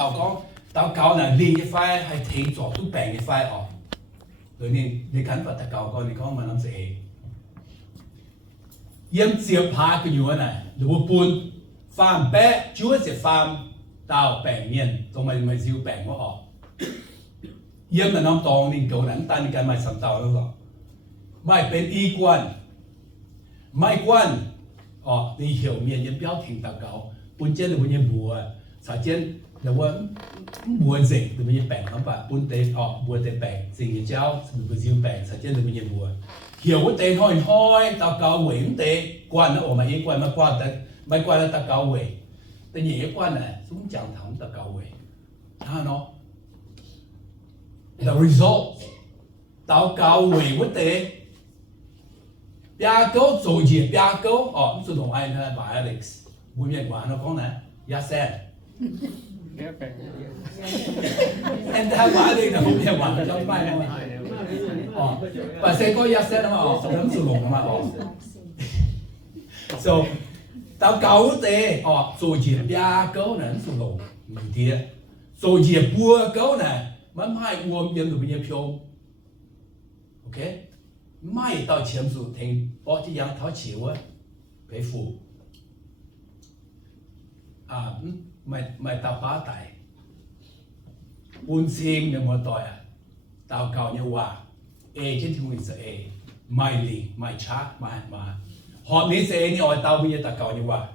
頭講禱告呢，另一塊係停咗都病一塊哦。所以你看法禱告講，你講乜諗死？yếm chiếc phá cái nhúa này đủ bún phàm bé chúa sẽ phàm tao bèn miền tụi mày diêu bèn quá họ yếm là năm tòng nên cầu nắng tan cái mày sắm tao đâu rồi mày bên y quan mày quan đi hiểu miền yếm béo thỉnh tao cầu bún trên là bún yếm bùa xã trên là bùa dịch là bún yếm bèn không phải bún tê bùa tê bèn dịch yếm cháu là bún diêu bèn xã trên là bún yếm bùa hiểu cái tên thôi tao cao quỷ cũng tệ quan nó mà ý quan mà quan là tao cao quỷ tại vì cái quan này xuống chẳng thẳng tao cao quỷ nó the result tao cao quỷ cũng tệ bia câu rồi gì bia câu nó sử dụng ai là biotics buổi miền quả nó có nè giá sen em ta quả đi là buổi miền quả trong bài này và sẽ có giá xe nó mà nấm sù lùng mà so tao cầu tê rồi chỉ bia câu nấm sù lùng mình thiệt rồi chỉ bùa câu này mà mai uống yên được bao nhiêu phiếu ok mai tao chiếm số thành bỏ chỉ yang tháo chiếu á bế phụ mày tao phá tài buôn sim như một tỏi tao cầu như hòa trên thiên nguyên sẽ mai lì mai chát mai mà họ nghĩ sẽ ni ở tao bây giờ ta cầu như vậy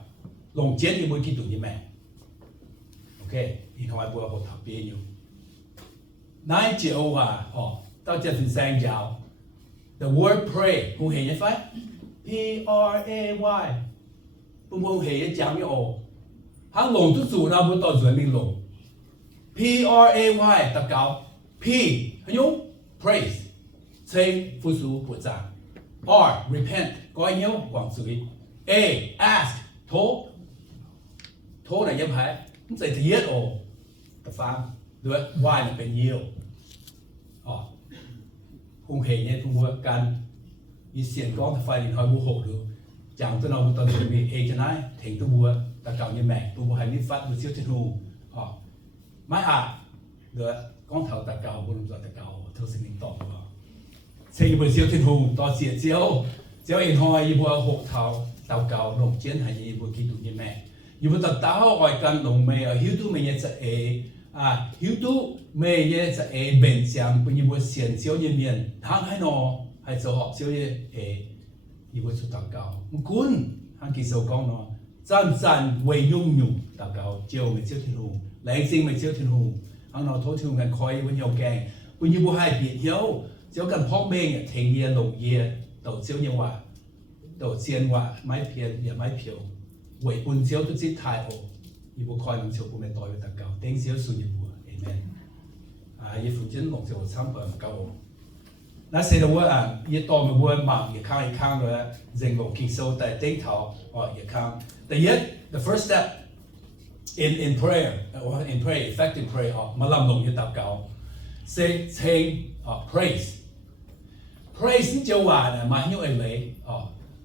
lòng chết như mỗi khi tụi như mẹ ok thì họ bữa họ thập biệt nhiều nãy chiều họ tao chỉ là sang giáo the word pray không hề như phải P R A Y không hề như chẳng như ồ hắn lòng tu sửa nào muốn tao rồi mình lòng P R A Y ta cầu P hay nhung praise say phu su bổ giảng R repent coi nhớ quảng sử A ask thố này nhớ phải không phải thiệt ồ tập phàm được Y làเป็น nhiều không hề nhé không có can như xiên con phải đi hỏi bố hộ được chẳng tôi nào tôi chuẩn bị A cho này thành tôi mua ta cầu như mẹ tôi mua hay đi phát một siêu thiên hùng mãi được con thầu ta cầu buồn rồi ta cầu thâu sinh linh tỏ xây một siêu thiên hùng to xịn siêu yên hoi như vừa hộ thảo tàu cầu đồng chiến hay như vừa kỹ thuật như mẹ như vừa tập táo hỏi cần đồng mẹ ở hiếu tu mẹ nhẹ sẽ hiếu tu mẹ nhẹ sẽ bền xiang như vừa xiên siêu như miền thang hay nọ hay số học siêu như vừa số tàu cầu một cuốn hàng kỳ số con nó gian quay nhung nhung tàu cầu chiều mẹ siêu thiên hùng lấy sinh mẹ siêu thiên hùng hàng nó thối thương ngàn khói với nhiều kèn như vừa hai biệt hiếu chỉ cầnพ่อ mình thành nhiên lồng nhiên đầu siêu như hòa đầu xiên hòa máy phiền và máy phiếu vậy quân siêu tôi chỉ thay ổ như bộ coi làm siêu của mình tối với tất cả tiếng siêu suy như vừa amen như phụ chính một siêu sáng bờ cầu nó sẽ đâu như to mà vừa mạng như khang rồi dành một kinh sâu tại tiếng thảo như khang the first step in prayer or in prayer effective prayer mà làm lồng như tập cầu say praise praise cho hòa là mà nhiều em lấy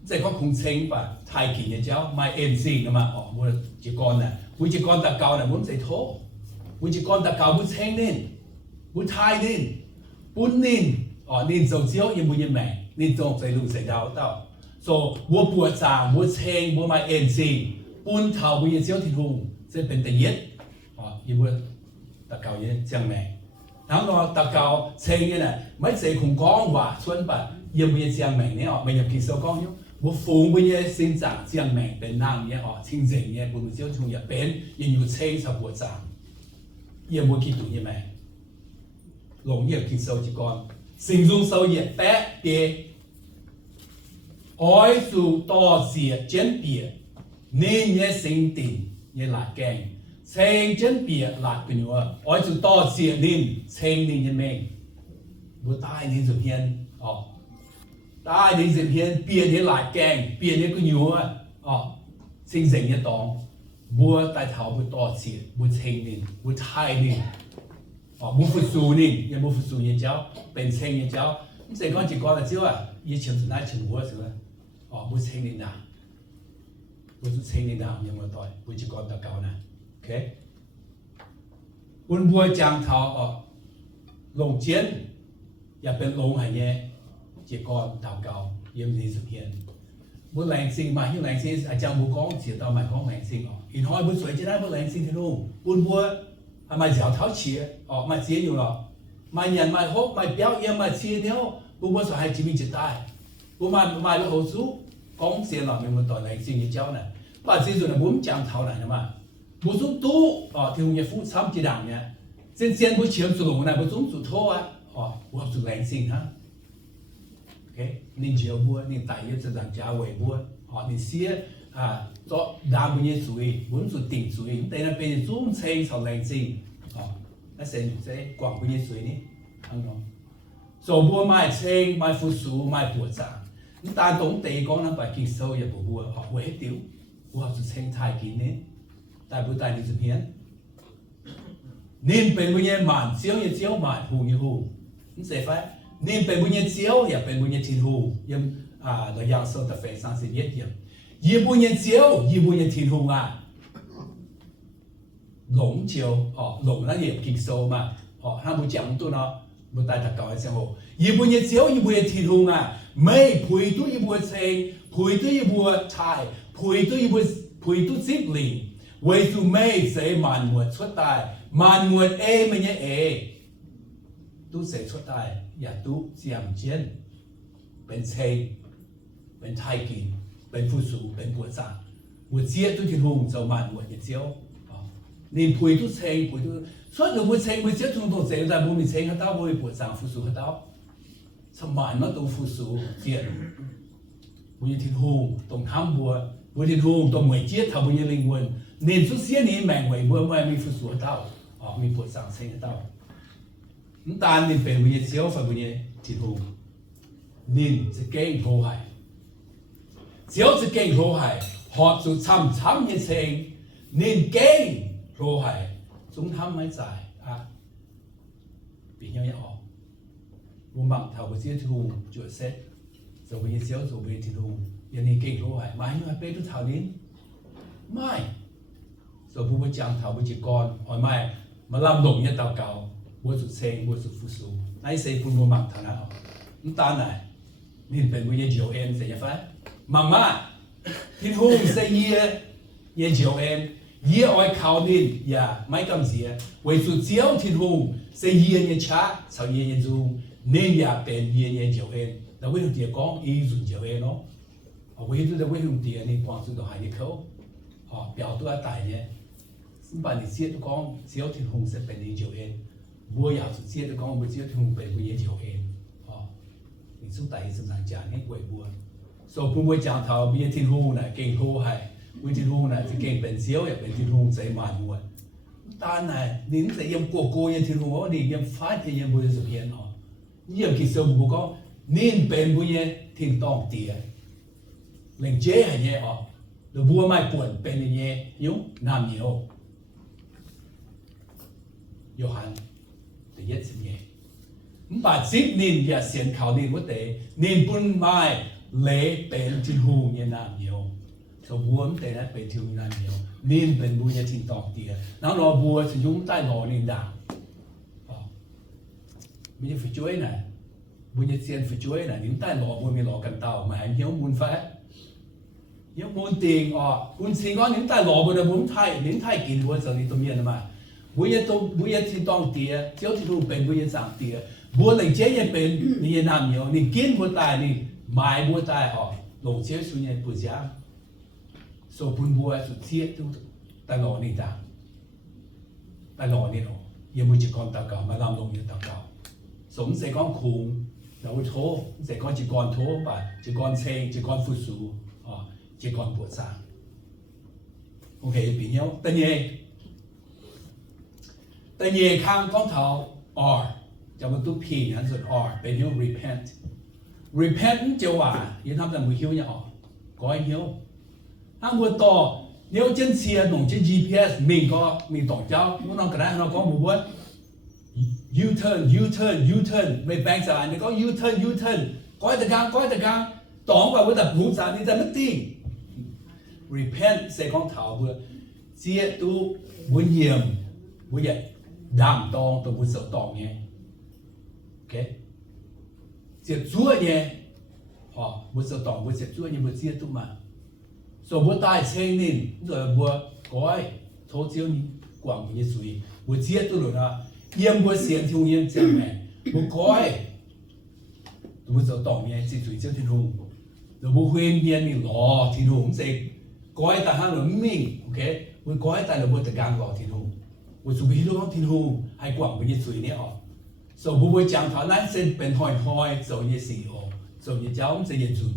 sẽ có cùng sinh và thay kỳ như cháu mai em gì nữa mà muốn chỉ con này muốn chỉ con ta cao là muốn dạy thố muốn chỉ con ta cao muốn sinh nên muốn thay nên muốn nên nên dòng chiếu như muốn như mẹ nên dòng dạy luôn dạy đào tao so muốn bùa giảng muốn sinh muốn mai em gì muốn thảo muốn như chiếu thì hùng sẽเป็นแต่ยึดnhư muốn ta cao như chẳng mẹ然後特教青嘅咧，咪係同講話春白，要唔要證明咧？咪入其實講咗，我父母嘅先賺證明เป็น男嘅清淨嘅，本少從入邊要青十個賺，要冇見到嘅咩？農業其實就講，成中收入百嘅，愛做多謝真別，你嘅聖殿嘅辣鏡。青真別辣嘅喎，我就多謝您青年嘅命，我帶你做片帶你做片別你辣鏡，別你個樣清淨嘅檔，我帶頭我多謝，我青年，我帶你，我服輸你，也冇服輸人家，變青人家，咁成講就講啦，只話以前是哪情況是咩？我青年啊，我做青年啊，有冇代？我就講得夠啦。Okay? quân vua chàng thảo ở lồng chiến và bên lồng hải nhé chỉ còn thảo cầu yếm gì thực hiện bữa lành sinh mà những lành sinh chàng bố con chỉ tao mà con lành sinh ở in hỏi bữa sưởi chỉ đã bữa lành sinh thế luôn quân vua mà dẻo tháo chia mà chia nhiều rồi mà nhận mà hốt mà béo yếm mà chia nếu bố bữa sưởi hai chỉ mình chỉ tai bố mà nó hậu sú con tiền là mình muốn tỏi lành sinh như cháu này bà chỉ rồi là muốn chàng thảo này mà bố xuống tú thì ông nhà phụ sắm chỉ đảng nha先不全做龙呢，不总做错啊，我做良心哈。OK， 你只要不，你大约这张价位不，你写做大半夜做，本做定做，你那边总称做良心，那先在广半夜做呢，看到。做不买称买副书买补偿，你但懂地講那白接收也不會，會丟，我做稱太緊呢，但不但你做片。nên bên bây giờ màn chiếu như chiếu màn hù như hù nó sẽ phải nên bên bây giờ chiếu ya bên bây giờ thiên hù nhưng nó yang sâu ta phải sang sẽ biết hiểu như bây giờ chiếu như bây giờ thiên hù lồng chiếu lồng nó nghiệp kinh sâu mà hai bộ chẳng tôi nó một tài thật cầu xem hồ như bây giờ chiếu như bây giờ thiên hù mấy phơi tôi như bây giờ xem phơi tôi như bây giờ thái phơi tôi như bây giờ phơi tôi xếp liền vậy dù mấy sẽ màn một xuất tài màn nguồn A mình nhé A tu sẽ xuất tài và tu xiêm chiến bên xây bên thái kinh bên phu sủ bên bùa sang bùa chia tu thiên hùng sau màn nguồn nhiệt chiếu nên phơi tu xây phơi tu xuất được bùa xây bùa chia chúng tôi xây ra bùa mình xây hết tao bùa bùa sang phu sủ hết tao sau màn nó tu phu sủ chiến bùa thiên hùng tông ham bùa thiên hùng tông mười chiết thảo bùa linh nguồn nên xuất xía này mèn quậy bùa mà mình phu sủ hết taoมีผลสั่งเสียงต่อน้ำตาลนี่เป็นวิญญาณเสียวฝ่ายวิญญาณที่ถูกนินจะเก่งโหหายเสียวจะเก่งโหหายหอบสุดช้ำยังเสียงนินเก่งโหหายสงทำไม่จ่ายปีนี้ยังออกบุญบังเท่ากับเสียถูกจุดเซ็ตจะวิญญาณเสียวจะวิญญาณที่ถูกยังนี่เก่งโหหายมาให้มาเป็นทุกเท่านี้ไม่ส่วนผู้บริจาคเท่าบริจาคก่อนอ่อนไม่มาลำดงเนี่ยเต่าเก่าบัวสุดเซงบัวสุดฟุสูไอ้เซงคุณบัวมังฐานะน้ำตาไหนนี่เป็นวิญญาณเจียวเอ็นเสียไฟมังมาทิ้งหุ่งเสียเยี่ยเจียวเอ็นเยี่ยอ้อยขาวนี่อย่าไม่กำเสียไว้สุดเจียวทิ้งหุ่งเสียเยี่ยเนี่ยช้าสาวเยี่ยเนี่ยจูงเนี่ยอย่าเป็นเยี่ยเนี่ยเจียวเอ็นแล้วเว้ยหุ่นเดียก้องอีสุดเจียวเอ็นเนาะเอาเว้ยดูแต่เว้ยหุ่นเดียนี่ความสุดต่อหายนี่เขาเปล่าตัวตายเนี่ย把你接的讲，只要天红色本你就烟，我要是接的讲，我只要天红本我也就烟，你从第一身上讲你为我，所以不会讲头，别天红呢，更好系，为天红呢就更本少也本天红在慢我，但係你這樣個人天紅我你樣發嘅樣冇得變哦，你樣其實唔講，你本冇嘢天當地，令這係嘢哦，就冇買本本嘅嘢用南油。約翰第一次嘢，咁把10年也先靠年我哋年半買嚟เป็นที่หูเนี่ยน้ำเดียวสมบูรณ์แต่นั้นเป็นที่หูน้ำเดียว年เป็นบุญเนี่ยทิ้งตอกเดียวแล้วรอบัวจะยุ่งใต้รอนินด่างมีจะฝึกช่วยนะบุญเนี่ยเซียนฝึกช่วยนะนิ่งใต้รอบัวมีรอกันเต่ามาเหี้ยวมูลฟ้าเหี้ยวมูลติงบุญสิงก็นิ่งใต้รอบัวเนี่ยบุญไทยนิ่งไทยกินบัวสนิทตัวเมียนะมาบุญตัวบุญที่ต้องเตี้ยเจ้าที่รู้เป็นบุญสั่งเตี้ยบัวหลังเจ๊ยังเป็นนี่น้ำเหนียวนี่กินบัวตายนี่หมายบัวตายหลงเชื่อสุญญ์ปุจจาโซบุญบัวสุดเทียทุกตลอดนี่ต่างตลอดนี่เนาะยังมุจกรตะเก่ามาลำลงยังตะเก่าสมเสกก้อนคุงเราโทเสกก้อนจีกรโทป่ะจีกรเชงจีกรฟุสูจีกรปวดสางโอเคปีนี้เป็นยังแต่เย่ข้างต้องเท้า R จะมาตู้ P นะส่วน R เป็นเหี้ยว repent จะว่ายังทำแต่มือเหี้ยวยังก้อยเหี้ยวถ้ามือต่อเนี้ยเจนเซียหนุ่มเจน GPS มีก็มีต่อเจ้าผู้น้องกระไรเราก็บอกว่า U-turn ไม่แปลงสารนี่ก็ U-turn ก้อยตะกางต่อว่าแต่ผู้สารนี่จะไม่ตี repent เสกของเท้าเพื่อเสียตู้บุญเยี่ยมบุญใหญ่ đam tông tôi muốn sợ tông nhé, ok, diệt chúa nhé, họ muốn sợ tông muốn diệt chúa nhé muốn diệt tụi mà, rồi muốn tai xem nên rồi muốn coi thấu chiếu quảng như suy muốn diệt tụi rồi đó, yếm muốn xiên thiếu yếm chẳng mẹ, muốn coi, tôi muốn sợ tông nhé chỉ suy chiếu thiên hùng, rồi muốn khuyên nhiên mình lò thiên hùng sẽ coi ta hàng rồi mình, ok, muốn coi ta là muốn tự gang lò thiên hùng. 我做俾到天空係講俾你做呢哦，所以唔會講頭咱先變開做嘢事哦，做嘢就咁做嘢做，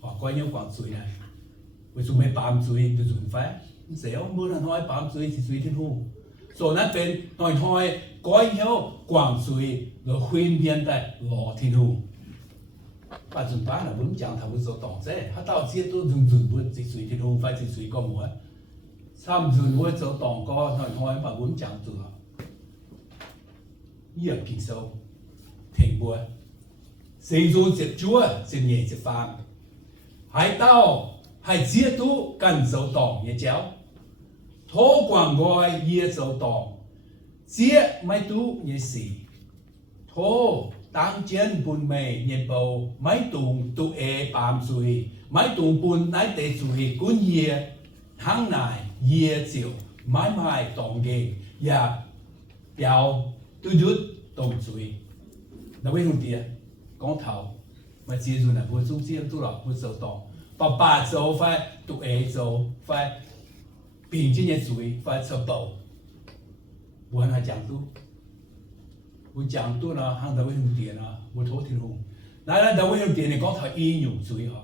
哦，關於講做呢，我做咩扮做就做唔快，唔使哦，冇人開扮做是做天空，所以咱變開關於講做就分辨得羅天空，把做班啊，唔講頭唔做當啫，他到時都做唔是做天空，快是做個冇啊。 tham dự với chỗ tổng có hỏi mà muốn chẳng từ nhiều kinh sâu thành bùa xây dựng diệt chúa diệt nhẹ diệt phàm hải tao hải diệt tu cần dấu tổng nhẹ chéo thô quảng gọi nhẹ dấu tổng diệt mấy tu nhẹ xỉ thô tăng chiến bùn mề nhẹ bầu mấy tùng tu e bám suy mấy tùng bùn nái tê suy cuốn nhẹ hàng này 夜照買賣當嘅也表對對當嘴，那為什麼啲講頭咪接住呢？不中間都啦，不做當，把做快都會做快，並且嘅嘴快做爆，我係講到，我講到啦，行到為什麼啲啦？我頭條紅，嗱那為什麼啲你講頭應用嘴啊？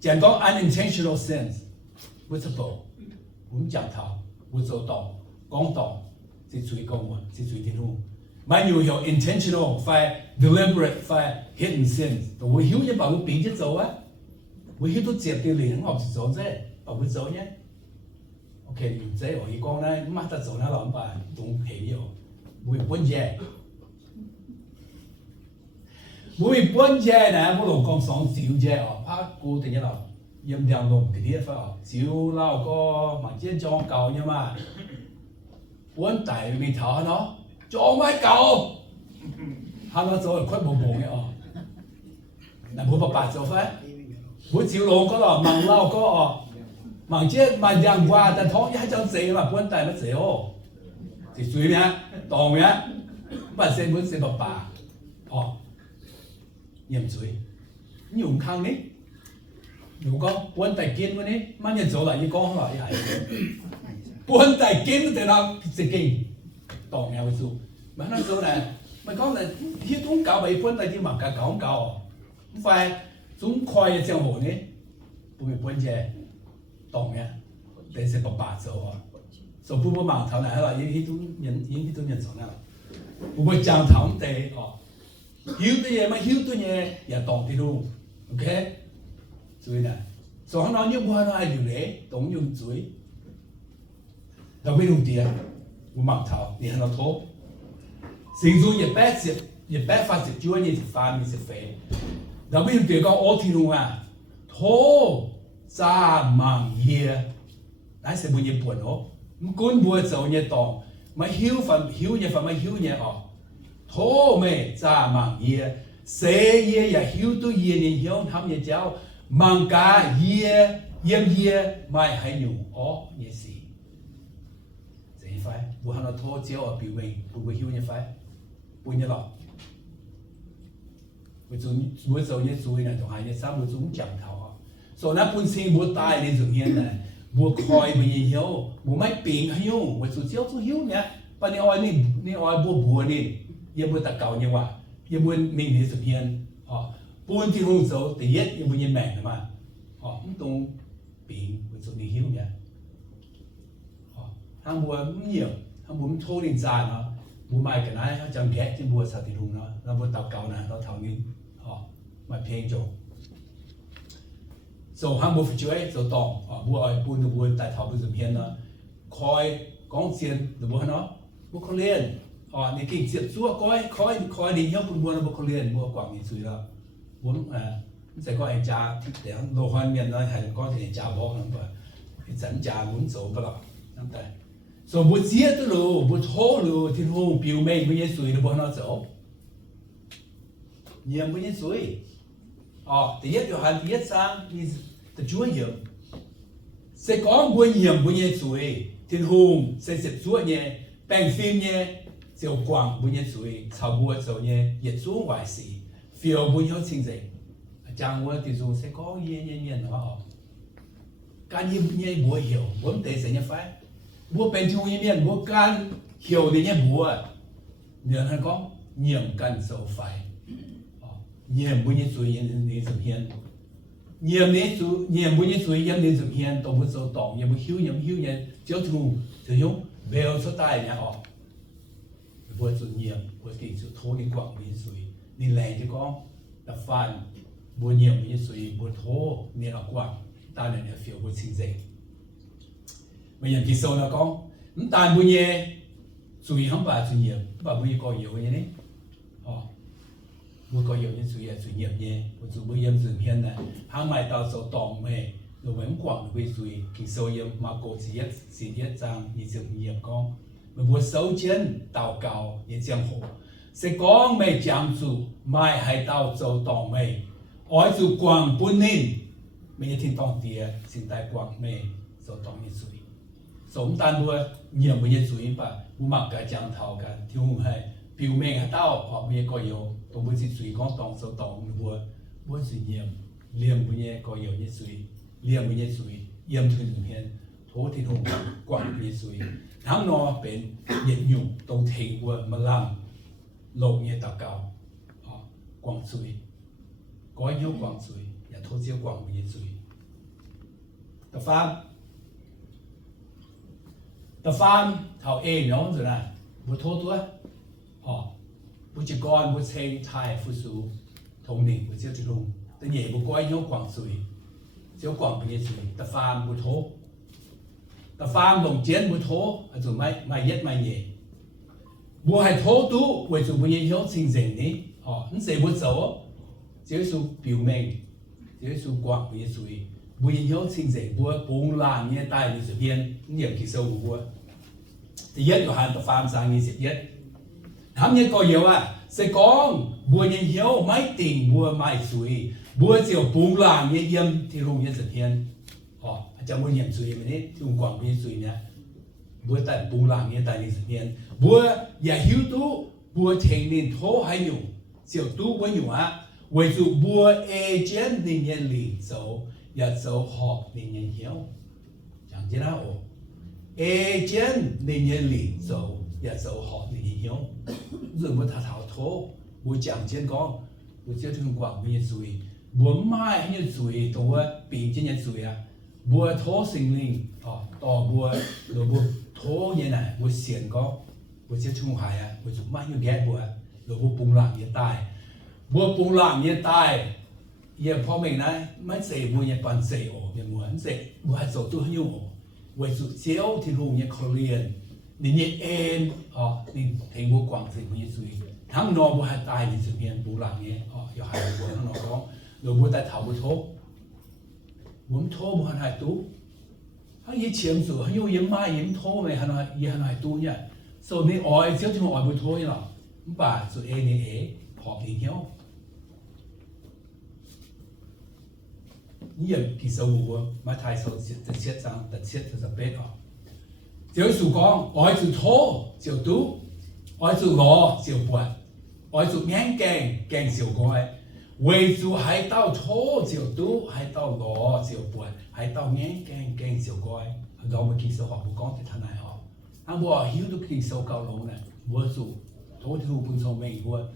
講講 unintentional sense，我做爆。 ผมจังเท้าวุฒิตองกองตองสิช่วยกองวันสิช่วยที่นู่นไม่อยู่อย่าง intentional ไฟ deliberate ไฟ hidden sins แต่ว่าหิวจะบอกว่าปีจะโจ้อะว่าหิวตัวเจ็บตัวเหลี่ยงออกจะโจ้เจ้บอกว่าโจ้เนี่ยโอเคเจ้我一講咧乜得做咧諗法仲起咗會搬嘢會搬嘢咧冇同講爽少啫哦拍固定一路 yếm đèn lồng cái địa phải không? Chiếu lao có mà trên cho cầu nhưng mà muốn tải mình thở nó cho mấy cầu, hắn nó rồi khuất bộ bộ nghe là muốn bà cho phải, muốn chiếu lồng có là mằng lao có mằng trên mà đèn qua ta thoáng hai trăm gì mà muốn tải nó dễ ô, thì suy nhá, tòng nhá, bà sẽ muốn sẽ bà, nhầm suy, nhung khang đấy. Nếu có buôn tài kiến với đấy, mà nhận số lại như con hỏi vậy. Buôn tài kiến thì nào sẽ kinh, tỏ nghe với số. Mà nói số này, mà có là hiếu cũng cao bảy buôn tài kiến mà cả không cao, không phải chúng khoai trong hồ đấy, bùi buôn chè, tỏ nghe, để sẽ có bà số. Số bùi buôn mạng thảo này là hiếu chúng nhận số nào, bùi buôn chàng thảo tệ, hiếu tôi nhẹ mà hiếu tôi nhẹ,อย่าตองที่ดู, ok? Chuối này, số hắn nói như hoa nó ai điều lệ, tổng dùng chuối, đâu biết dùng tiền, mua mảng thảo, thì hắn nói thốt, sử dụng nhiệt bét phát triển chuối như pha như phê, đâu biết dùng tiền có ô thì luôn à, thô, ra mảng hiề, nãy sẽ buồn nhiệt buồn hố, cuốn buồn dầu nhiệt tòng, mà hiếu nhiệt phần mà hiếu nhiệt ở, thô mẹ ra mảng hiề, sẽ hiề ya hiếu tu hiề nên hiếu tham nhiệt cháu. Mang cả yếm mai hay nhiều như gì, dễ phải, bữa hắn nó thô chiếu ở biểu mình, bữa hiu như phải, bữa như lọ, bữa sau như suy này, thằng hai như sao bữa chúng chẳng thảo, sau đó bữa sinh bữa tai nên dùng hiền này, bữa khói bữa hiu, bữa mấy pin hiu, bữa số chiếu số hiu nhá, bây giờ oi nên oi bữa nên, yếm bữa tạc cầu như vậy, yếm bữa mình nên dùng hiền, buôn thì hung dấu thì yết nhưng mà nhìn mẹ mà họ cũng tung bị số đi hiếu nhá hàng buôn nhiều hàng buôn thô lên dài nó buôn mai cái này chẳng ghét chứ buôn sao thì hung nó buôn tàu cầu này nó thảo nghìn mà phê chỗ so hàng buôn phải chơi so tòng buôn tại thảo buôn dùm hiền nó khói con xiên rồi buôn nó buôn con liền này kinh diệt chúa khói đi nhau buôn nó buôn con liền buôn quảng gì suy đó muốn sẽ có anh cha để đồ hoan miền nói hay có thể cha bó nữa và dẫn cha muốn số cái đó năm tay so bữa chia tôi lù bữa thố lù thì hùng biểu mình bây giờ suy nó bữa nó xấu nhiều bây giờ suy thì nhất Johann thì nhất sang thì tự chúa nhiều sẽ có bữa nhiều bây giờ suy thì hùng sẽ xếp chúa nhé bèn phim nhé siêu quảng bây giờ suy sau bữa sau nhé nhiệt xuống ngoài xì phiêu bây giờ sinh dịch chẳng qua thì dù sẽ có nhẹ nó cái như bữa hiểu vốn tệ sẽ như phải bữa bên trong như miền bữa can hiểu thì như bữa nhớ hắn có nhiệm cần sầu phải nhiệm bữa như suy như thực hiện nhiệm này suy nhiệm bữa như suy nhiệm này thực hiện tôi bữa sầu tổng nhiệm bữa hiếu như giáo thù sử dụng bèo số tài nhà họ bữa suy nhiệm bữa kỳ sự thô đi quảng bữa suy đi lẻ cho con tập phản bữa nhiệm bữa suy bữa thô nên ở quảng ta này là phiếu bữa sinh dậy bây giờ kỳ sau nó có ta bữa nhẹ suy không phải suy nhiệm và bữa có nhiều như thế bữa có nhiều như suy nhiệm nhẹ bữa nhiệm dừng hiện này hàng mai tao số tổng mày rồi vẫn quảng với suy kỳ sau nhiệm mà cổ chỉ biết rằng như dừng nhiệm con bữa xấu chiến tao cao như giang hồ sẽ có mày chạm chủ mai hay tao số tổng mày ở chủ quảng bữa nên bây thiên tông tiệt sinh tại quảng mê số tổng như suy sống tan đua nhiều bây giờ suy và bu mặc cái chẳng thảo cái thiếu hụt hay biểu minh hay tao họ bây giờ có nhiều tôi bây giờ suy con tổng số tổng đua buôn suy nhiều liềm bây giờ có nhiều như suy liềm bây giờ suy yếm thuyền dùng hiền thố thiên hùng quảng bây giờ suy tháng nó bên nhiệt nhung tổng thịnh của mà làm lộ như tao cao quảng suy có nhiều quảng suy nhà thô chiếu quảng bây giờ suy tập farm thảo A nhóm rồi này bữa thô tuổi bữa chỉ con bữa xem thai phụ số thông minh bữa chiếu trung tự nhiên bữa coi nhau quảng suy chiếu quảng bây giờ suy tập farm bữa thô tập farm đồng chiến bữa thô rồi mai nhất mai nhẹ bữa hay thô tú bữa rồi bữa nhiều sinh dình ní nó sẽ bữa xấu chiếu số biểu minh chiếu số quảng bây giờ suy bây giờ sinh dậy bữa bùng làm như tai như sự biến nhiều kỳ sâu của bữa thì nhất của hàng tập farm sang như sự nhất thắm nhất có nhiều sẽ có bữa nhân hiếu máy tình bữa mai suy bữa chiều bùng làm như yếm thì luôn như sự biến trong bữa nhiệm suy mà đấy thì quảng bây suy nè bữa tại bùng làm như tai như sự biến bữa nhà hiếu tú bữa thành nên thố hay nhủ chiều tú bữa nhủ为主播A间的年龄走，也走好的年hiểu，讲起来A间的年龄走，也走好的年hiểu，如果他逃脱，我讲真讲，我这种广为注意，我买呢注意多，并且呢注意我脱心灵到我脱呢呢，我先讲，我这种海我就买呢get我崩烂也大。bữa bùng làm như tai giờพ่อmình này mấy sẽ mua nhà bàn sẽ ở nhà muốn sẽ bữa hạt dầu tôi nhiều với sự chéo thì hùng nhà Korean nên như em nên thành bữa quảng trị như suy tháng nọ bữa hạt tai thì sự hiện bữa làm như giờ hai bữa tháng nọ đó rồi bữa tai thảo bữa thố bữa hạt tú hắn như chiếm sự hắn như yếm mai yếm thố này hắn hạt tú nhá sau này ỏi chéo thì ỏi bữa thố như nào bà sự em này họ thì nhau nhiều kỳ sâu của mà thái sâu tự xét rằng tự xét thì rất bé nếu chủ con ỏi chủ thô chiều tú ỏi chủ lò chiều buồn ỏi chủ ngán kèn chiều gói为主海到thô chiều tú海到lò chiều buồn海到ngán kèn chiều gói đó mới kỳ sâu họ của con thì thằng này họ anh bảo hiểu được kỳ sâu cao lông này vừa chủ thô thì hùng thông minh vừa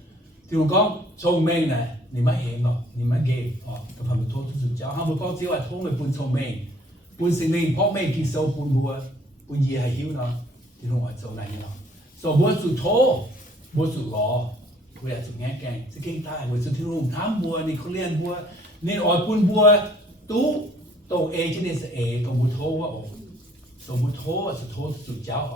thì con thông minh này你们闲咯，你们嘅個朋友拖出去教，他們講只話拖咪半聰明，半成年撲咩結手半冇半嘢係曉咯，你同我做嚟嘅咯，所以我做拖，我做攞，我又做眼鏡，即係大我做條龍貪บัว你เขาเรียนบัว你外半บัวตู้ตัวเอที่นี่是เอตัวบัว拖ว่าตัวบัว拖是拖做教學，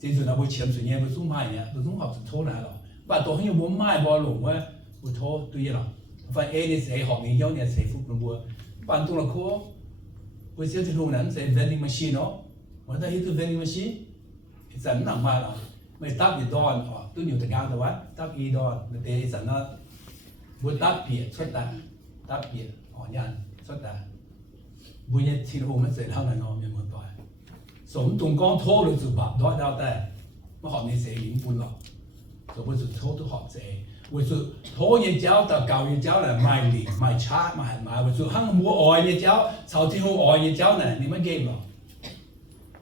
即係那บัว潛水嘢บัว中買嘢，บัว中學就拖嚟咯，把ตัวให้บัว買บัว龍ว่า不拖对了，反正你谁好你要你谁付不不，办多了课，我晓得路人谁 vending machine 哦，我在一头vending machine，真能买了，没搭一段哦，都有这样的话，搭一段，那得真那，不搭别出的，搭别哦人出的，不然天后们谁他们弄没么多，所以东江拖了就白多了的，我学你写英文了，所以我就拖都学这。我说拖嘢膠就舊嘢膠嚟賣年賣差賣，我說香港冇愛嘢膠，朝天好愛嘢膠呢，你們 game 咯，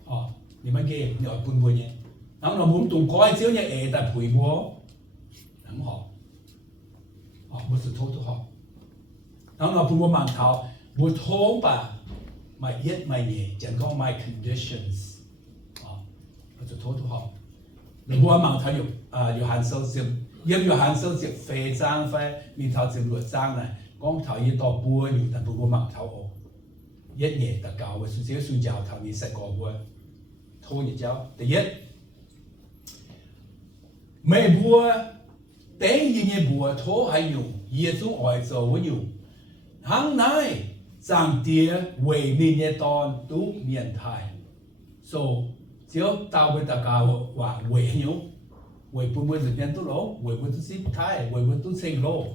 哦，你們 game 你愛半半嘢，然後我們同改少嘢誒，但陪我，能學，哦，我是拖都學，然後我半個饅頭，我拖吧，賣一賣嘢，淨講賣 conditions，哦，我就拖都學，你我饅頭有限收少。因有限收接肥章費，面頭接落章呢，光頭要到半年，但不過盲頭學，一夜特教嘅，少少睡覺頭你食過喎，拖熱咗。第一，ไม่บัวแต่ยังไงบัว拖係用椰種外做會用，行內長啲為面嘅當都面態，所以只要到位特教話為用。為本本就變到咯，為本都是太，為本都成咯，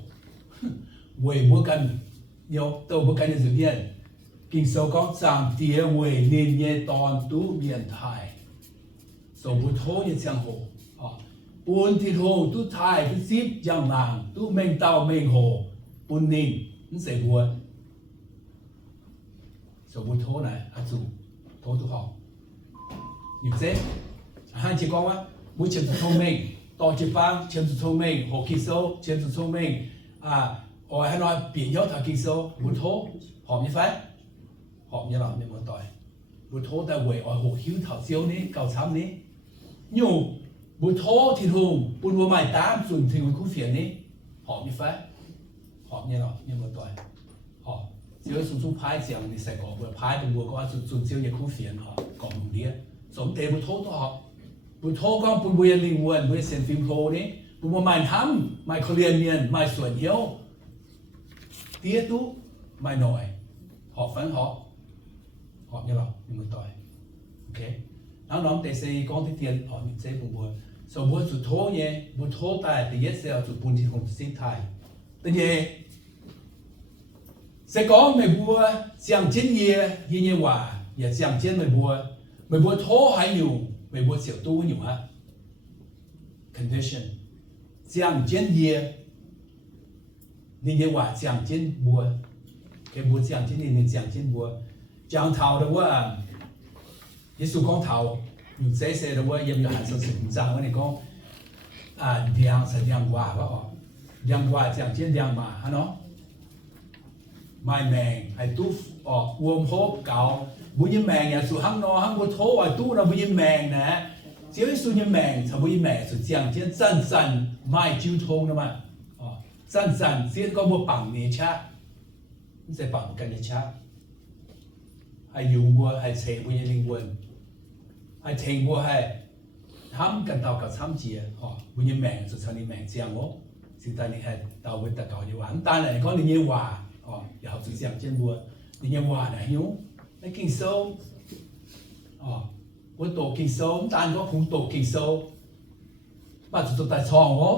為本กัน有到本กัน就變，經常講長啲為年嘅當都變態，所以本拖嘅相好，啊，本鐵好都太都接យ៉ាង難都明道明河，本年唔使本，所以本拖呢阿做拖都好，你唔知，還是講啊？每前途聰明，到一班前途聰明，學技術前途聰明啊！我喺內變咗頭技術，冇拖學唔快，學唔落你冇對，冇拖但為我學曉頭少呢，夠慘呢，因為冇拖鐵紅，半個賣單盡條股票呢，學唔快，學唔落你冇對，學只要數數派獎你食過，會派到冇嗰盡少嘢股票學講唔啲，所以地冇拖都學。บุตรก็ปุ่นบุญลิงวนบุญเซนฟิมโพนี่ปุ่นบุญไม่ทำไม่เขาเรียนเมียนไม่ส่วนเดียวเตี้ยตู้ไม่หน่อยหอบฝันหอบnhư là như một tuổi ok nó để xây conที่เตียนหอบnhư thếปุ่นบุญส่วนบุญสุดโทเนี่ยบุญโทแต่ที่ยัดเสียสุดปุ่นที่คนสิ้นไทยแต่เนี่ยเสก็ไม่บัวเสียงเช่นเย่ยี่เนี่ยว่าอย่าเสียงเช่นไม่บัวโทให้อยู่ไม่บัวเสียวตู้อยู่ฮะ condition เสียงเช่นเย่นี่เนี่ยว่าเสียงเช่นบัวแค่บัวเสียงเช่นนี่เสียงเช่นบัวจางเท้าแต่ว่ายิสุกองเท้าอยู่เซ่แต่ว่ายังอยู่หันสุดจางว่านี่ก็เดียงสัญญาณว่าก็ออกยังว่าเสียงเช่นเดียงมาฮะเนาะไม่แมงไอ้ตู้ออกวงโฮบเก่าบุญแมงอย่าสู่ห้างนอห้างบัวโถไอ้ตู้เราบุญแมงนะเจ้าสู่ยแมงถ้าบุญแมงสู่เจียงเจียนสั้นไม่จิ้วทงนะมาสั้นเสียก็บัวปังเนชะไม่ใช่ปังกันเนชะให้ยุงบัวให้เชบุญลิงบัวให้เทงบัวให้ทำกันเตากับทำเจียบุญแมงสู่ชาวนี้แมงเจียงโง่สิ่งต่างนี้ให้เตาวิตาเก่าอยู่หวานตาไหนก็นี่ว่าอย่าเอาสู่เจียงเจียนบัวนี่ว่าไหนหิวไอ้กินโซ่ว่าตัวกินโซ่ตานก็คงตัวกินโซ่บ้านจุดแต่ช่องวะ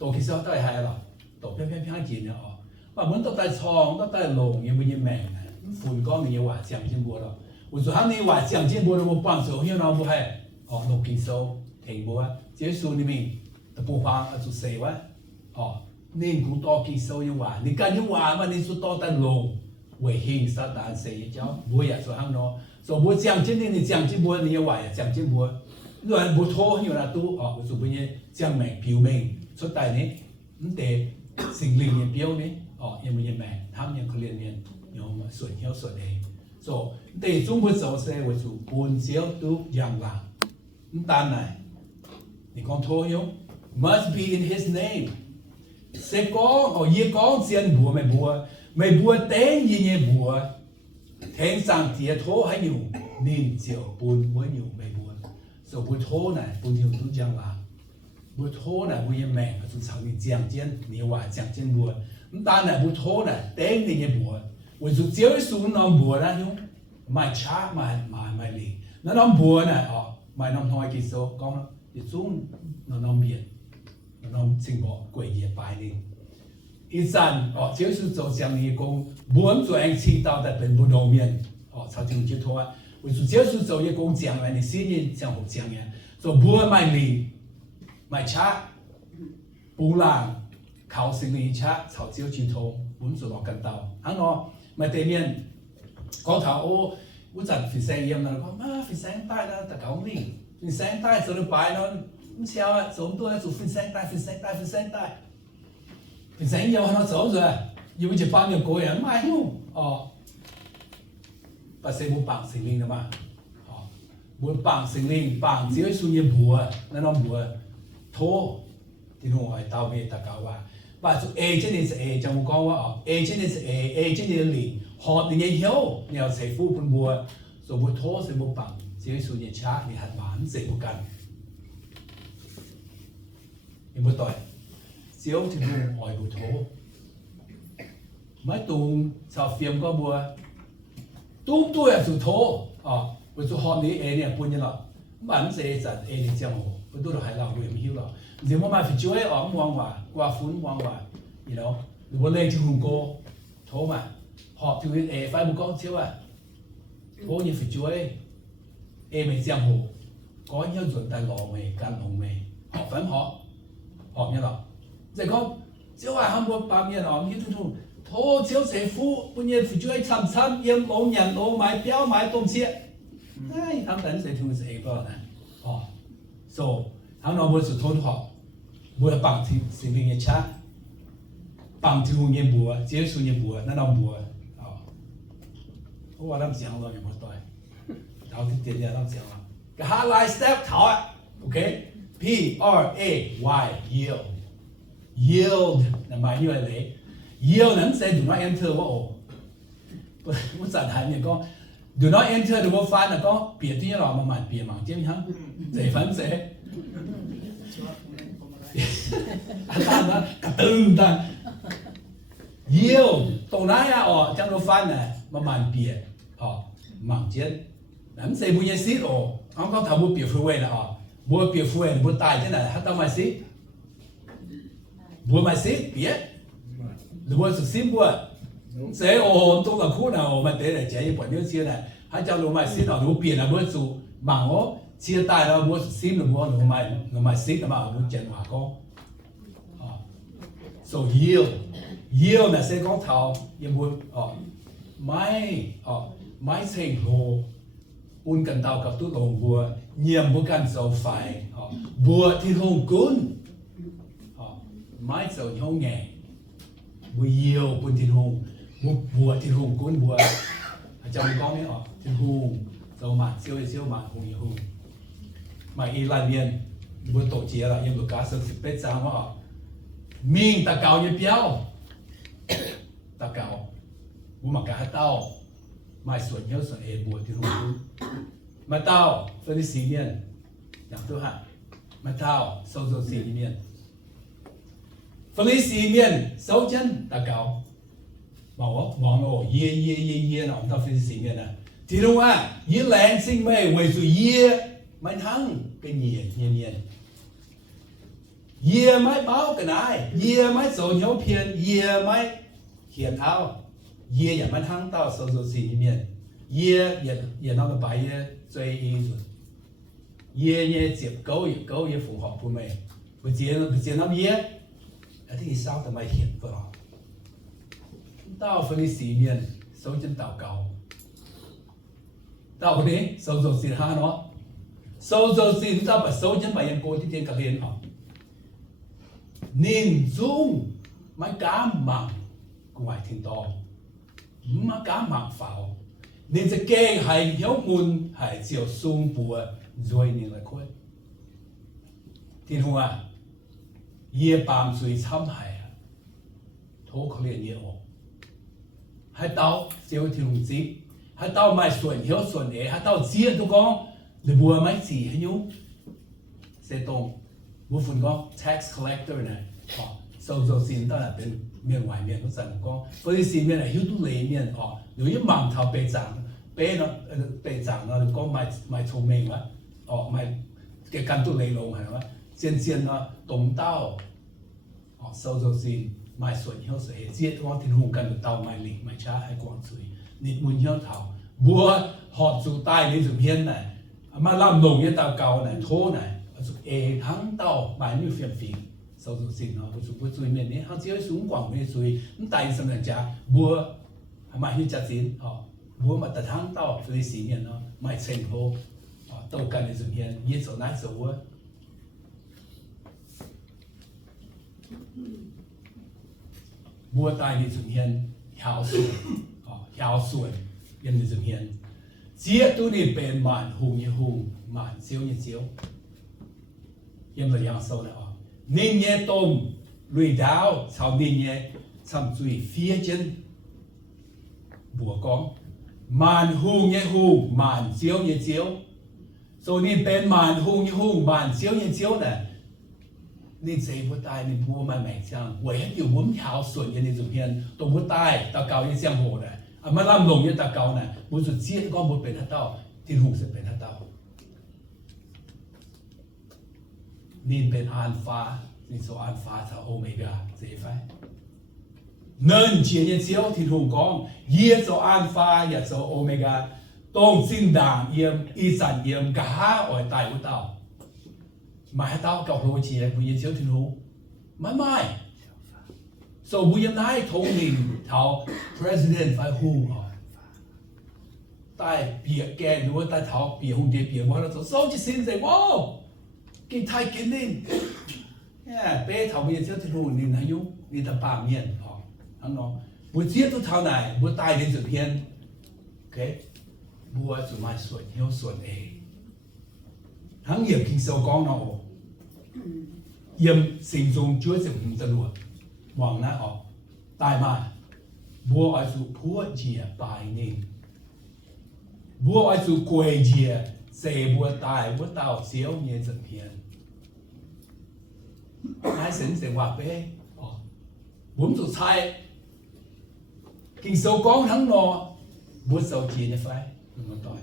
ตัวกินโซ่ได้หายหรอตัวเพี้ยนจีนเนี่ยว่าเหมือนตัวแต่ช่องตัวแต่ลงยังไม่ยังแมงนะฝุ่นก้อนนี่ว่าเสียงเจียนบัวหรอวันสุดท้ายนี่ว่าเสียงเจียนบัวเราปั้นโซ่เฮียเราบัวให้ตัวกินโซ่ถึงบัวเจ้าสูนี่มีแต่ปูฟังจุดเสียวะนี่กูตัวกินโซ่ยังว่านี่การยังว่ามันนี่สุดตัวแต่ลง为hình撒旦死一跤，不也说行喏，说不讲经的你讲经不你也话呀讲经不，乱不拖有那多我说不也讲明表明出大呢，唔得成灵嘅表呢，也唔也明，他们也可怜呢，有嘛顺有顺利，所以对中国做事我说半少都样啦，唔但係，你講拖用 must be in his name，識講嘢講先บัวไม่บัวไม่บัวเต้งยี่เนี่ยบัวแทงสั่งเทียโทให้อยู่นิ่งเจียวปูนบัวอยู่ไม่บัวส่วนบัวโทน่ะปูนอยู่ทุกอย่างละบัวโทน่ะบัวยังแมงสุดสาวนี่เจียงเจียนนี่ว่าเจียงเจียนบัวมันตาน่ะบัวโทน่ะเต้งนี่เนี่ยบัววันสุดเจียวสูงนอนบัวนะยุ่ง mai cha mai lì nó nóng bùa này mai nóng thôi kỳ số con thì xuống nó nóng biển nó nóng sinh bộ quỷ gì bài đi ít dần chiếu sự走向你讲muốn做anh chỉ đạo的本不能面朝廷就拖啊为是接受走也讲讲来你新人讲好讲呀说不卖力卖差不让考试你差朝朝就拖本做落跟到อันเนาะมาเตเมียนก็ถามโอ้วุฒิฟิเซเยี่ยมนะก็มาฟิเซงใต้นะแต่เขานี่ฟิเซงใต้สุดไปเนาะไม่เชียวสมตัวสู่ฟิเซงใต้ฟิเซงใต้ฟิเซงใต้ฟิเซงเยี่ยมเขา走着อยู่จะฟังอย่างโกยไม่รู้把谁不绑心灵的嘛？不绑心灵，绑只要属于不，那种不拖，ที่นู่นไอ้เตาเมตะกาว่า把สุ A 这里是 A， 就我讲ว่าA 这里是 A 这里是零，學你嘅有，你要財富本不，所以不拖是不綁，只要屬於差，你係玩死不幹，你不對，只要ที่นู่น愛不拖，ไม่ตุงชาวเฟียมก็บัวตุ้มตัวอย่างสุดโถไปสุดฮอนนี้เนี่ยปุ่นยังหรอมันเสียจัดนี่เจ้าหัวไปดูเราให้เราดูไม่หิวหรอเดี๋ยวมาฟิช่วยมองว่ากว่าฟุ้นมองว่าyou know หรือว่าเลยที่หุ่นโกโถมาหอบที่ไฟบุกก้อนเชื่อว่าโถยังฟิช่วยไม่เจ้าหัวcó nhiều chuẩn tại lò mày căn hồng mày họ phấn họ như nào vậy con chiếu à ham muốn bao nhiêu nó như thu thô chiếu sẽ phu bao nhiêu phảiជួយchăm chăm yếm ống nhàn ống máy béo máy tôm chia đấy thằng tấn sẽ thu sẽ bao nè so thằng nó muốn sự thôn họ muốn bằng thì sinh viên như cha bằng thì hùng như bùa chiếu su như bùa nó nằm bùa tôi làm giang rồi một tuổi thảo thì tiền nhà làm giang rồi cái highlight step thảo ok P R A Y yield yield là bài như vậy đấy yield nó sẽ do not enterว่าโอ้ภาษาไทยเนี่ยก็ do not enter หรือว่าฟันนะก็เปลี่ยนที่เรามาหมั่นเปลี่ยนหมั่นเจ้ายังเสียฟันเสียอันนั้นนะกระตุ้นตัน yield ตรงนั้นอ่ะจังเราฟันน่ะมาหมั่นเปลี่ยนหมั่นเจ้านั้นเสียบุญยังซิโอ้เขาก็ทำบุญเปลี่ยนฟื้นเว้ยนะบัวเปลี่ยนฟื้นบัวตายที่ไหนถ้าต้องมาซิบัวมาซิเปลี่ยนหรือว่าสุดสิ้นบัวเสียโอ้ตรงกับคู่น่ะมันเตะแต่ใจญี่ปุ่นเนี่ยเชียร์น่ะถ้าเจ้าลงมาซิหน่อยหรือเปลี่ยนนะบัวสู่บางว่าเชียร์ตายแล้วบัวสุดสิ้นหรือบัวลงมาซิแต่มาบัวเจนว่าก็ so yield น่ะเสียของเท้ายังบัวไม่เซ็งโหอุ่นกันเตากับตู้ลงบัวเยี่ยมบัวกันเสาไฟบัวที่ห้องกุนไม่เสาห้องแง่บัวเยี่ยวบนที่ห้องบัวที่ห้องกุนบัวอาจารย์ก้องนี่ที่ห้องเสาหมาเซี่ยวหมาห้องยี่ห้องมาอีลาเมียนบัวโตเจียละยังบัวกาศึกสิบเป็ดจางว่ามิงตะเกาเนี่ยเปี้ยวตะเกาบัวหมากาเต้าไม่ส่วนเยอะส่วนบัวที่ห้องกุนมาเต้าเฟรนซีเมียนอย่างตัวหักมาเต้าโซโซซีเมียนเฟรนซีเมียนโซจันตะเกาบอกว่าบอกโอ้เย่นะผมทำเฟรนซีเมียนนะที่รู้ว่าเย่แรงสิ่งไม่เว้ยสุเย่ไม่ทั้งก็เย่เย่ไม่เบากันได้เย่ไม่โซเหียวเพียนเย่ไม่เขียนเท้าเย่อย่างไม่ทั้งเต้าโซโซซีเมียนเย่也那个白夜最艺术，夜接狗也符合不美，不接那么夜，一定烧得蛮甜不啦？到分的西面，手真祷告，到呢手做事哈喏，手做事到把手真把人过啲天个练哦，年中ไม่กล้ามั่งกูหมายถึงตอไม่กล้ามั่งฝ่า你只驚係有門係只有送步啊，再你來看。天空啊，夜밤水參係啊，土可憐嘢哦。喺到只有天空子，喺到買船有船嘢，喺到只都講你冇買字係用，寫當冇份講 tax collector 呢，收錢當然เป็น面外面嗰陣講，嗰啲線面係有都裏面有一盲頭被斬。bé nó bé giảng nó có mai thông minh quá mai cái căn tu lấy lông hay quá xiên nó tống tao sau rồi xin mai xuân hiếu sẽ giết con thiên hùng căn tao mai lì mai cha hay quảng suy nịt muốn hiếu thảo bùa họt dù tai đi dùng hiên này mà làm nồng như tao cao này thô này thắng tao mai như phiền phì sau rồi xin nó bùa suy miền này hắn chỉ xuống quảng miền suy nó tay sang đằng cha bùa mai như chặt xin bùa mà ta thắng tao suy xí miền nó mai sen hồ tao cần đi dùng hiên giết số nát số bùa bùa tai đi dùng hiên hiếu xuân yên đi dùng hiên giết tu đi bên màn hùng như hùng màn xíu như xíu yên là yang sâu này nên nhé tôm lùi đào sau nên nhé xăm chui phía chân bùa con màn hùng như hùng màn xíu như xíu rồi nên bên màn hùng như hùng màn xíu như xíu này nên xây bùa tai nên bùa mà mẹ sang vậy hết nhiều muốn hiếu xuân yên đi dùng hiên tôm bùa tai tao cao như xiang hồ này mà làm lồng như tao cao này muốn dùng giết con một bên hạt tao thì hùng sẽ bên hạt tao nên bên alpha nên số alpha là omega dễ phải nên chỉ nhận chiếu thì hùng con yết số alpha yết số omega tông sinh đảng yếm y sản yếm cả ở tại của tao mà tao cầu lôi chỉ là bây giờ thì hùng mai so bây giờ này thống lĩnh thảo president phải hùng tại bìa kẹn nếu tại thảo bìa hùng địa bìa mà nó số chỉ xin gì wow cái thái kiến nên bé thảo bây giờ thì hùng nên hay nhung nên ta bám miền hắn nói bữa chiết tôi thảo này bữa tai đến dự hiên ok bữa chủ mai xuân hiếu xuân ấy hắn nghiệp kinh sâu con nó yếm sinh dung chúa sẽ không tự luộc mong na tai mà bùa ai su phua chia bài nên bùa ai su quay chia sẽ bùa tai bùa tao xéo nhẹ dần hiền ai sinh sẽ hòa bé bốn tụ sai kinh sâu con thắng nọ bùa sâu chia này phải không nói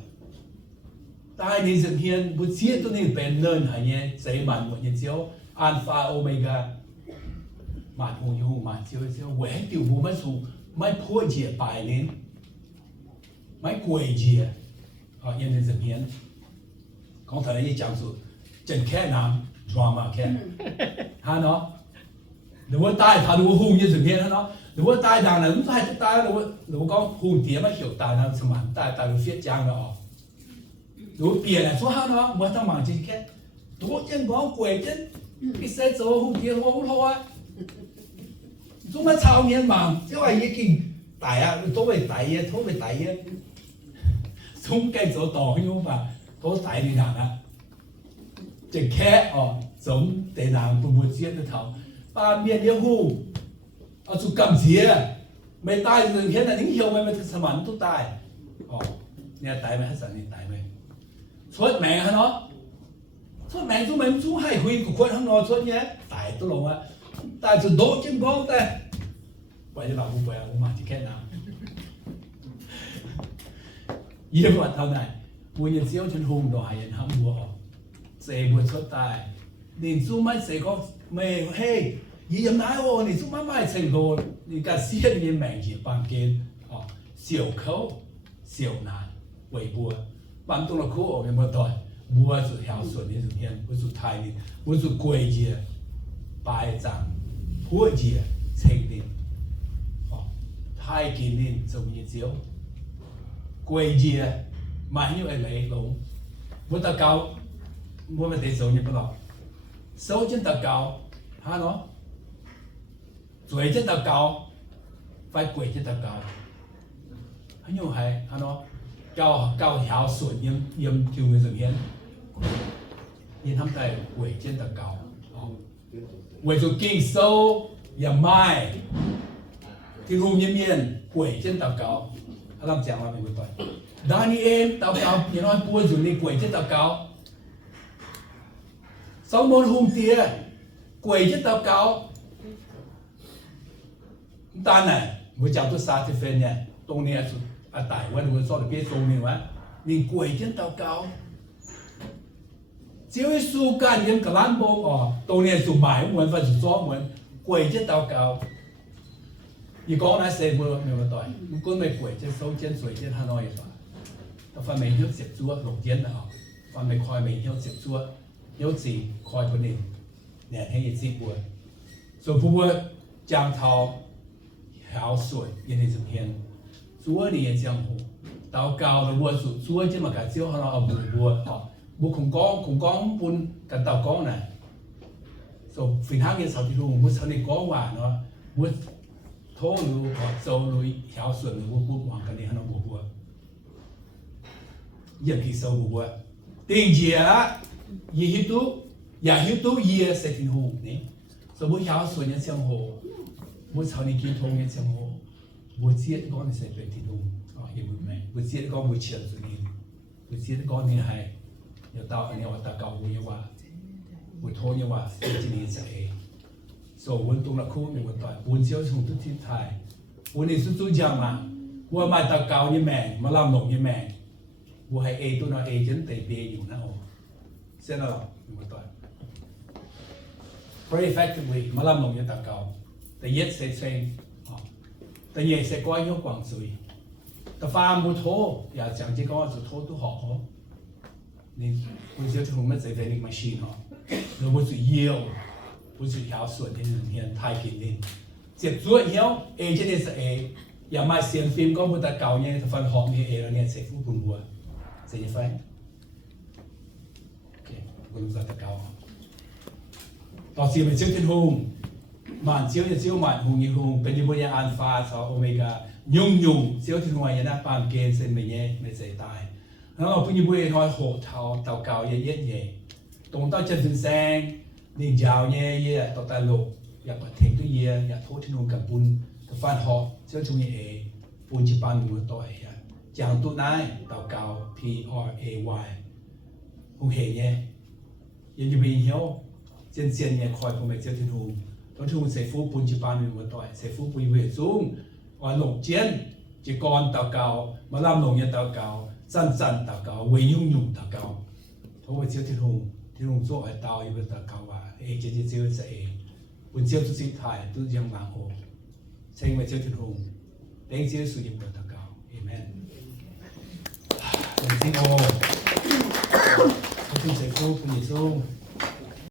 tai nên dần hiền bùa chia tôi nên bền lên hay nhé sẽ màn một nhân xéo alpha omega màn hùng hùng màn xíu xíu quẻ kiểu bùa mất suไม่พูดเจียไปเลยไม่กวยเจียยังในสิ่งนี้ของทะเลยี่จังสุดจนแค่น้ำดราม่าแค่ฮะเนาะหรือว่าใต้ถ้าดูหุ่นยังสิ่งนี้นะเนาะหรือว่าใต้ดังนะใต้ใต้หรือว่าก็หุ่นเตี้ยไม่เขียวตานะสมานใต้ดูเฟียจังแล้วหรือเปลี่ยนอะไรชั่วฮะเนาะเมื่อตั้งมาจริงแค่ตัวเจนบ้องกวยเจนพิเศษโซ่หุ่นเตี้ยหัวหุ่นหัวchúng nó sao nhiên mà chứ phải cái kinh tải à tôi phải tải thôi phải tải chúng cái chỗ tỏ nhưng mà tôi tải đi nào á chỉ khé giống để làm một buổi diễn được thảo ba miền yêu hu chú cầm gì à mày tai rồi thế là những hiểu mày thực sự mắn tôi tai nè tai mày hết sản đi tai mày suốt mẹ hả nó suốt mẹ chúng mày chú hay huynh của quân không nói suốt nhé tại tôi lòng á tại tôi đổ chân bóng ta vậy là không phải không mà chỉ khen nào yêu vật thằng này buổi nhận siêu chân hùng đòi hiện hâm bùa sẽ buổi xuất tài nên chú mấy sẽ có mê hey gì em nói ô nên chú mấy mấy sẽ đồ nên cả xiên như mẹ chỉ bằng kiến siêu khâu siêu nàn vậy bùa bằng tôi là khu ở bên bờ tỏi bùa sự hào xuân như sự hiện bùa sự thái đi bùa sự quay gì bài giảng phua gì thành đi hai kỳ nên giống như chiếu quay gì mà như vậy lấy đúng muốn ta cao muốn mà thấy xấu như thế nào xấu chân ta cao ha nó tuổi chân ta cao phải quay chân ta cao hay nhiều hay ha nó cao cao hào xuân yếm tiêu người dựng hiện nhìn thăm tay quay chân ta cao quay rồi kinh sâu và mai thì hùng nhiên miền quẩy trên tàu cáo làm chàng là mình quẩy Daniel tàu cáo như nói bùa rồi đi quẩy trên tàu cáo sau môn hùng tía quẩy trên tàu cáo ta này mới chào tôi xa thì phê nhé tông này 阿大我哋會所嚟俾做咩話？連跪真禱告，只要蘇干人格蘭波哦，當年做埋門或者做門跪真禱告。而講那社會沒有對，唔管咪跪真手真水真他น้อย咗，但凡未曉接觸六真啊，凡未開未曉接觸，有時開本年年輕一節會，所以不會將頭曉水，因為這篇做你嘅江湖，禱告的我做做這麼個少可能เอาบุ哦，บุคง講本กัน禱告呢，所以平常嘅時候ที่รู้บุษนี่講話เนาะบุโทษรู้โจรู้曉水รู้บุวางกันนี่ฮะน้องบัวยังกี่โซบัว定住啊，也許都也是挺好呢，所以บุ曉水嘅江湖，บุ朝你見通嘅江湖，บุ知講你係對挺好。也唔明，我知你講會長住你，我知你講你係有到你話達教會嘅話，會拖嘅話，你知你就係，所以我讀了書，我對，我只要從都聽睇，我你是做講嘛，我買達教嘅名，มาลำหลง嘅名，我係 A ตัวนั้น A จนเตะอยู่นะโอ้เส้นอะไร我對 ，very effectively มาลำหลง嘅達教，แต่เย็ดเสร็จเองแต่เย็ดเสร็จก็ยกกวางสุย。แต่ฟ้า冇拖，又講這個就拖都好呵。你我就從乜嘢你 machine 呵，如果是腰，不是條順的人天太緊啲。接住以後，A 真係是 A，又買線 film 講冇得教呢，就分學呢 A 呢食苦半碗，這一塊。OK，我唔使得教。到時咪招天空，萬招就招萬紅一紅，เป็นยี่ปุ่นยังอัลฟาสโอเมก้า。用少條話嘢啦，把唔見性嘅嘢咪就大。咁我本意會開學頭禱告嘢一嘢，當到真正聲，你教嘢到大陸，入個聽到嘢，入拖天路กับปุ่นกับ翻學，少種嘢ปุ่นจะ班唔會ต่อย啊，講到ไหน禱告 PRAY， 好氣嘢，人就變曉，真正嘢開ผม咪少天路，當天路社夫ปุ่นจะ班唔會ต่อย，社夫ปุ่น會สูงว่าหลงเจียนจีกรตะเกามาลำหลงยันตะเกาสั้นตะเกาเวยุ่งตะเกาเพราะว่าเจ้าที่หงโซ่ไอ้เตาอยู่บนตะเกาว่าเอเจ้าจะเอบนเจ้าทุกสิ่งไทยทุกอย่างบางโอใช่ไหมเจ้าที่หงเป็นเจ้าสุดยอดบนตะเกาเอเมนจริงโอ้ขอบคุณเจ้าคุณยิสู